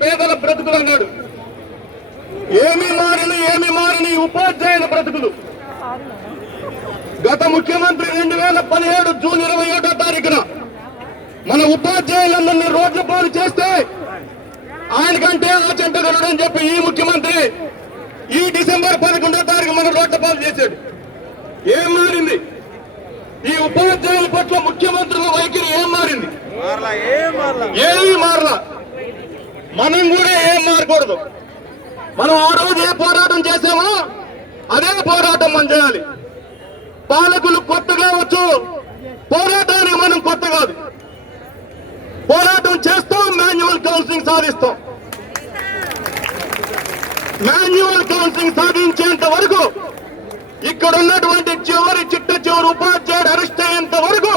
పేదల బ్రతుకులు అన్నాడు. ఏమి మారిన ఉపాధ్యాయుల బ్రతుకులు. గత ముఖ్యమంత్రి 2017 జూన్ 21వ తారీఖున మన ఉపాధ్యాయులందరినీ రోడ్ల పాలు చేస్తే ఆయనకంటే ఆచంటగరుడు అని చెప్పి ఈ ముఖ్యమంత్రి ఈ డిసెంబర్ 11వ తారీఖు మన రోడ్ల పాలు చేశాడు. ఏం మారింది? ఈ ఉపాధ్యాయుల పట్ల ముఖ్యమంత్రుల వైఖరి ఏం మారింది? ఏమీ మారలా. మనం కూడా ఏం మారకూడదు. మనం ఆ రోజు ఏ పోరాటం చేసామో అదే పోరాటం మనం చేయాలి. పాలకులు కొత్తగా వచ్చు, పోరాటానికి మనం కొత్త కాదు. పోరాటం చేస్తాం, మాన్యువల్ కౌన్సిలింగ్ సాధిస్తాం. మాన్యువల్ కౌన్సిలింగ్ సాధించేంత వరకు, ఇక్కడ ఉన్నటువంటి చిట్ట చివరి ఉపాధ్యాయుడు అరెస్ట్ అయ్యేంత వరకు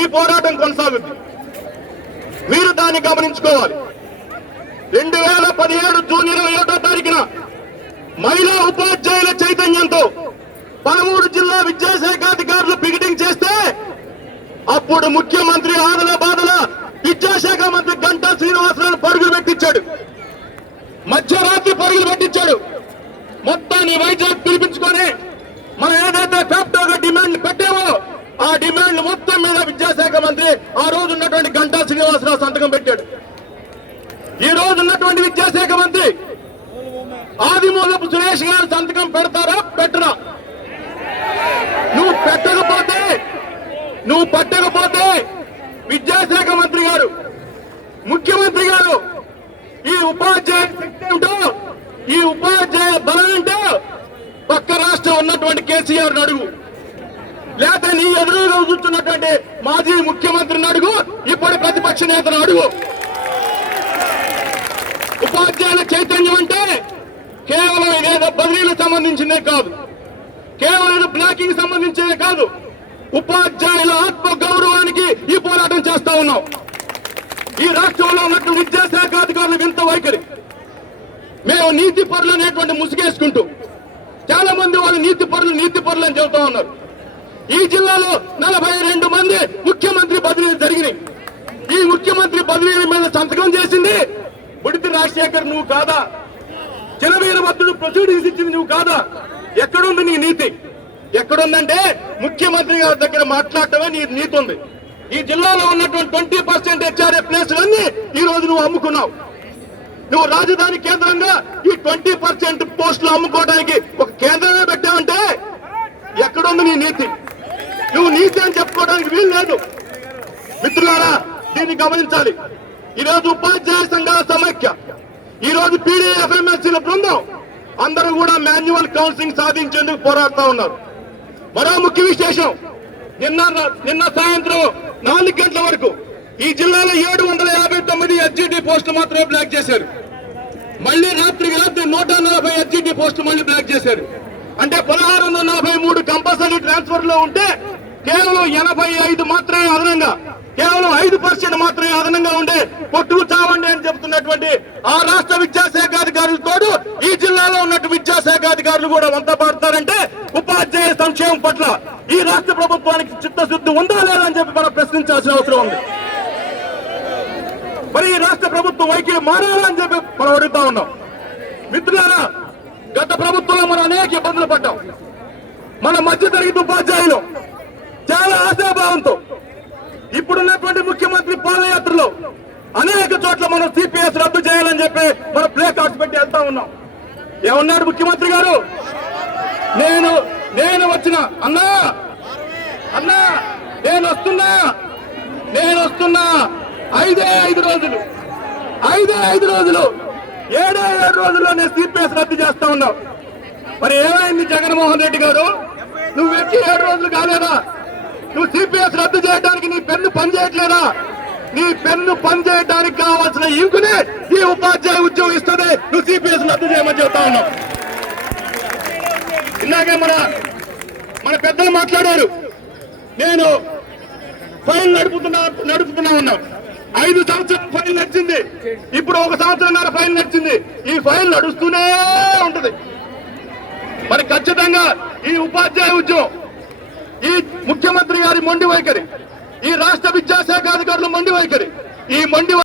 ఈ పోరాటం కొనసాగుతుంది. మీరు దాన్ని గమనించుకోవాలి. 2017 జూన్ 21వ తారీఖున మహిళా ఉపాధ్యాయుల చైతన్యంతో 13 జిల్లా విద్యాశాఖ అధికారులు పికెటింగ్ చేస్తే అప్పుడు ముఖ్యమంత్రి ఆదల బాదల విద్యాశాఖ మంత్రి గంటా శ్రీనివాసరావు పరుగులు పెట్టించాడు. మధ్యరాత్రి పరుగులు పెట్టించాడు. మొత్తాన్ని వైజాగ్ పిలిపించుకొని మనం ఏదైతే ఫ్యాక్టోగా డిమాండ్ పెట్టామో ఆ డిమాండ్ మొత్తం మీద విద్యాశాఖ మంత్రి ఆ రోజు ఉన్నటువంటి గంటా శ్రీనివాసరావు సంతకం పెట్టాడు. ఈ రోజు ఉన్నటువంటి విద్యాశాఖ మంత్రి ఆదిమూలపు సురేష్ గారు సంతకం పెడతారా పెట్టరా? నువ్వు పట్టకపోతే విద్యాశాఖ మంత్రి గారు, ముఖ్యమంత్రి గారు ఈ ఉపాధ్యాయ శక్తి ఏమిటో, ఈ ఉపాధ్యాయ బలం ఏంటో పక్క రాష్ట్రం ఉన్నటువంటి కేసీఆర్ అడుగు, లేదా నీ ఎదురుగా చూస్తున్నటువంటి మాజీ ముఖ్యమంత్రిని అడుగు, ఇప్పుడు ప్రతిపక్ష నేతను అడుగు. ఉపాధ్యాయుల చైతన్యం అంటే కేవలం ఇదేదో బదిలీలకు సంబంధించిందే కాదు, కేవలం బ్లాకింగ్ సంబంధించిందే కాదు. ఉపాధ్యాయుల ఆత్మ గౌరవానికి ఈ పోరాటం చేస్తా ఉన్నాం. ఈ రాష్ట్రంలో ఉన్నట్టు విద్యాశాఖ అధికారులు వింత వైఖరి. మేము నీతి పరులు అనేటువంటి ముసుగేసుకుంటూ చాలా మంది వాళ్ళు నీతి పరులు అని చెబుతా ఉన్నారు. ఈ జిల్లాలో 42 మంది ముఖ్యమంత్రి బదిలీలు జరిగినాయి. ఈ ముఖ్యమంత్రి బదిలీల మీద సంతకం చేసింది బుడితి రాజశేఖర్ నువ్వు కాదా? చినవీరభద్రుడు ప్రొసీడింగ్స్ ఇచ్చింది నువ్వు కాదా? ఎక్కడుంది నీ నీతి? ఎక్కడుందంటే ముఖ్యమంత్రి గారి దగ్గర మాట్లాడటమే నీ నీతి ఉంది. ఈ జిల్లాలో ఉన్నటువంటి 20% హెచ్ఆర్ఏ ప్లేసులన్నీ ఈ రోజు నువ్వు అమ్ముకున్నావు. నువ్వు రాజధాని కేంద్రంగా ఈ 20% పోస్టులు అమ్ముకోవడానికి ఒక కేంద్రమే పెట్టావంటే ఎక్కడుంది నీ నీతి? నువ్వు నీతి అని చెప్పుకోవడానికి వీలు లేదు. మిత్రులారా, దీన్ని గమనించాలి. ఈరోజు ఉపాధ్యాయ సంఘాల సమైక్య, ఈరోజు పీడీఎఫ్ఎంఎస్సీల బృందం అందరూ కూడా మాన్యువల్ కౌన్సిలింగ్ సాధించేందుకు పోరాడుతూ ఉన్నారు. మరో ముఖ్య విశేషం, నిన్న సాయంత్రం 4 గంటల వరకు ఈ జిల్లాలో 759 హెచ్జిటి పోస్టులు మాత్రమే బ్లాక్ చేశారు. మళ్ళీ రాత్రికి రాత్రి 140 హెచ్జిటి పోస్టులు మళ్ళీ బ్లాక్ చేశారు. అంటే 1643 కంపల్సరీ ట్రాన్స్ఫర్ లో ఉంటే కేవలం 85 మాత్రమే అదనంగా, కేవలం 5% మాత్రమే అదనంగా ఉండే కొట్టుకు చావండి అని చెబుతున్నటువంటి ఆ రాష్ట్ర విద్యాశాఖ అధికారులతో ఈ జిల్లాలో ఉన్నట్టు విద్యాశాఖ అధికారులు కూడా వంత పాడతారంటే ఉపాధ్యాయ సంక్షేమం పట్ల ఈ రాష్ట్ర ప్రభుత్వానికి చిత్తశుద్ధి ఉందా లేదా అని చెప్పి మనం ప్రశ్నించాల్సిన అవసరం ఉంది. మరి ఈ రాష్ట్ర ప్రభుత్వం వైఖరి మారాలని చెప్పి మనం అడుగుతా ఉన్నాం. మిత్రులారా, గత ప్రభుత్వంలో మనం అనేక ఇబ్బందులు పడ్డాం. మన మధ్యతరగతి ఉపాధ్యాయులు చాలా ఆశాభావంతో ఇప్పుడున్నటువంటి ముఖ్యమంత్రి పాదయాత్రలో అనేక చోట్ల మనం సిపిఎస్ రద్దు చేయాలని చెప్పి మనం ప్లే కార్డ్స్ పెట్టి వెళ్తా ఉన్నాం. ఏమన్నాడు ముఖ్యమంత్రి గారు? నేను వచ్చిన అన్నా నేను వస్తున్నా 5 రోజులు 7 రోజుల్లో నేను సిపిఎస్ రద్దు చేస్తా ఉన్నావు. మరి ఏమైంది జగన్మోహన్ రెడ్డి గారు? నువ్వు వచ్చి 7 రోజులు కాలేదా? నువ్వు సిపిఎస్ రద్దు చేయడానికి నీ పెన్ను పనిచేయట్లేదా? నీ పెన్ను పనిచేయడానికి కావాల్సిన ఇంకునే ఈ ఉపాధ్యాయ ఉద్యోగం ఇస్తుంది. నువ్వు సిపిఎస్ రద్దు చేయమని చెప్తా ఉన్నావు. ఇలాగే మన పెద్దలు మాట్లాడారు. నేను ఫైల్ నడుపుతున్నా ఉన్నాం. 5 సంవత్సరాల ఫైల్ నడిచింది, ఇప్పుడు 1 సంవత్సరంన్నర ఫైల్ నడిచింది. ఈ ఫైల్ నడుస్తూనే ఉంటది. మరి ఖచ్చితంగా ఈ ఉపాధ్యాయ ఉద్యోగం, ఈ ముఖ్యమంత్రి గారి మొండి వైఖరి, ఈ రాష్ట్ర విద్యాశాఖ అధికారుల మొండి వైఖరి, ఈ మొండి